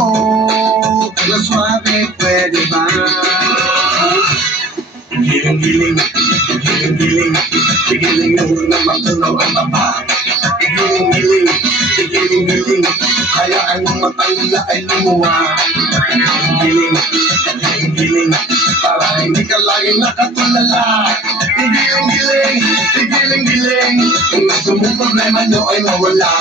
mo, na suave, pwede ba? Giling-giling, giling-giling, giling mo na matunaw ang taba. Giling-giling, giling-giling, hayaan mo matangla ay lumuha. Giling, giling, para hindi ka lagi nakatulala. Giling-giling, giling-giling, kung gusto mong problema nyo ay mawala.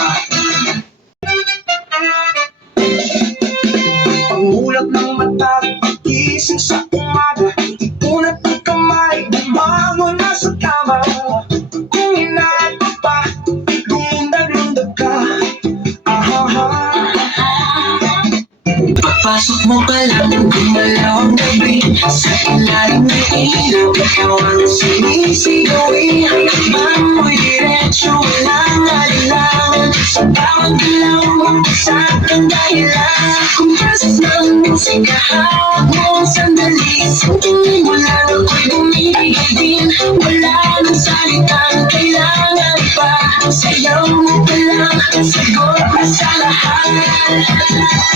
Pangulap ng mata, pag-ising sa umaga, ipunat ang kamay, bumangon na sa kama. Kung inaantok pa, lundag-lundag ka. Pagpasok mo pa lang, gumalaw ang gabi. Sa ilalim ng ilaw, ikaw ang sinisigawi. Habang mo'y diretso, walang alilangan. Sa bawat galaw mo, sa aking dahilan. Kung pasas ng musika, hawak mo ang sandali. Sa tingin mo lang ako'y bumibigay din. Wala nang salitang kailangan pa. Sayaw mo pa lang, sagot na sa lahat.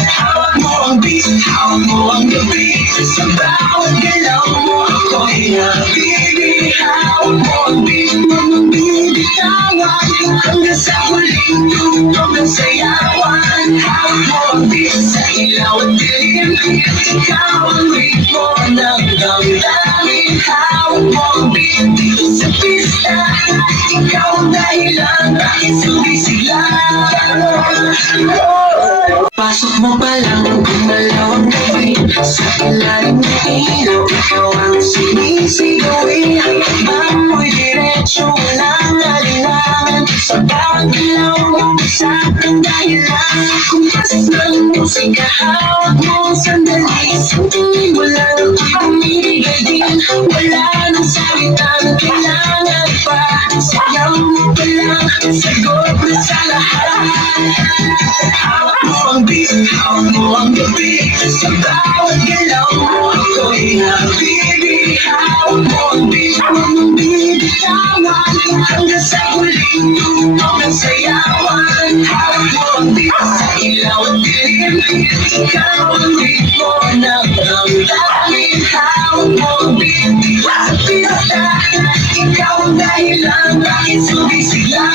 Hawak mo ang beat, hawak mo ang gabi. Sa bawat galaw mo, ako'y nabibig. Hawak mo ang beat, mabibitawan. Hanggang sa huling tugtog ng sayawan. Hawak mo ang beat, sa ilaw at dilim. Ikaw ang ritmo ng damdamin. Hawak mo ang beat, dito sa pista. Ikaw ang dahilan, bakit sumisigla. Pasok mo pa lang, gumalaw ang gabi. Sa ilalim ng ilaw, ikaw ang sinisigawi. Habang mo'y diretso, walang alinlangan. Sa bawat ilaw mo, sa aking dahilan. Kung pasas ng musika, hawak mo ang sandali. Sa tingin mo lang ako'y bumibigay din. Wala nang salitang kailangan pa. Sayaw mo pa lang, sagot na sa lahat. Hawak mo ang beat, hawak mo ang gabi. Sa bawat galaw mo, ako'y nabibig. Hawak mo ang beat, mabibitawan. Hanggang sa huling tugtog ng sayawan. Hawak mo ang beat, sa ilaw at dilim. Ikaw ang ritmo ng damdamin. Hawak mo ang beat, dito sa pista. Ikaw ang dahilan, bakit sumisigla.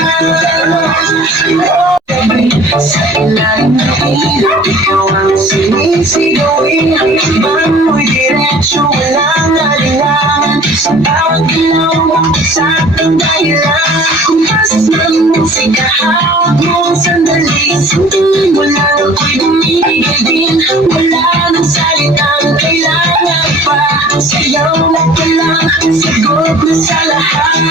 Sa ilalim ng ilaw, ikaw ang sinisigawi. Habang mo'y diretso, walang alinlangan. Sa bawat galaw mo, sa aking dahilan. Kung pasas ng musika, hawak mo ang sandali. Sa tingin mo lang ako'y bumibigay din. Wala nang salitang kailangan pa. Sayaw mo pa lang, sagot na sa lahat.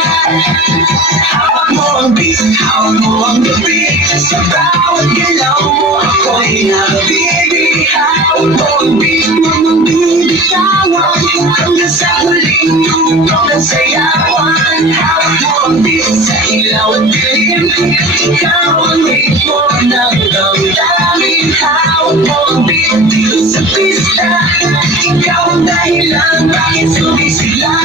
Hawak mo ang beat, hawak mo ang gabi. Sa bawat galaw mo, ako'y nabibig. Hawak mo ang beat, mabibitawan. Hanggang sa huling tugtog ng sayawan. Hawak mo ang beat, sa ilaw at dilim. Ikaw ang ritmo ng damdamin. Hawak mo ang beat, dito sa pista. Ikaw ang dahilan, bakit sumisigla.